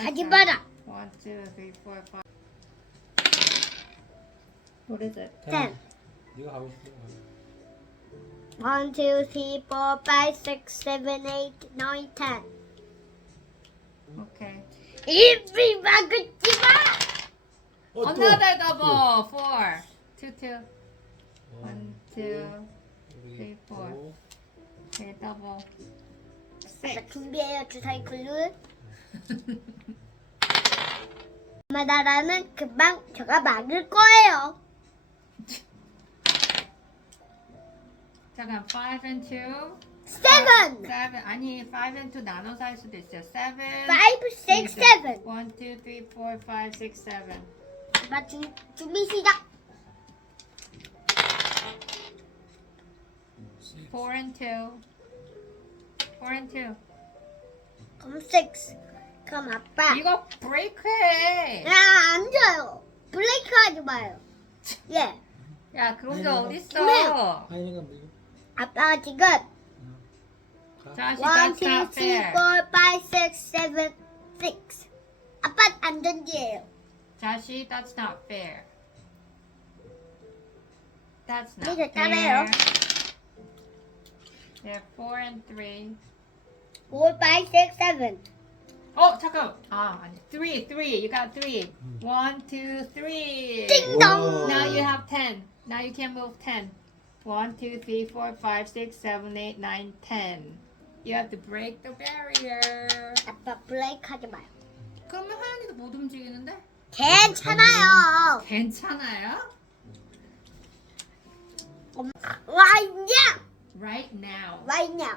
Hajibara. One, two, three, four, five. What is it? Ten. You have one, two, three, four, five, six, seven, eight, nine, ten. Okay. 이비마그지마 어, oh, Another double. Four. Two, two. One, two, three, four. Okay, double. Six. 엄마 나라는 금방 제가 막을 거예요. 잠깐 5 and 2 7, 7 아니 5 and 2 나눠서 할 수도 있어요 7 5, 6, 7. 1, 2, 3, 4, 5, 6, 7 엄마 주, 준비 시작. 4 and 2 4 and 2 그럼 6. 그럼 아빠. 이거 브레이크해. 야, 앉아요. 브레이크 하지 마요. 예. 야, 그런 게 아니, 어딨어. 아이가 뭐 이거? 아빠가 지금 자식, one, that's two, not three, fair. four, five, six, seven, six. 아빠 안 던지예요. 자식, that's not fair. That's not 이거 fair. 따라해요. They're four and three. four, five, six, seven. Oh, taco! Ah, three three you got three. One, two, three. three one two three 띵동. now you have ten now you can move ten. One, two, three, four, five, six, seven, eight, nine, ten. you have to break the barrier 아빠 break 하지 마요. 그러면 하연이도 못 움직이는데 괜찮아요. 괜찮아요 Right now. right now right now.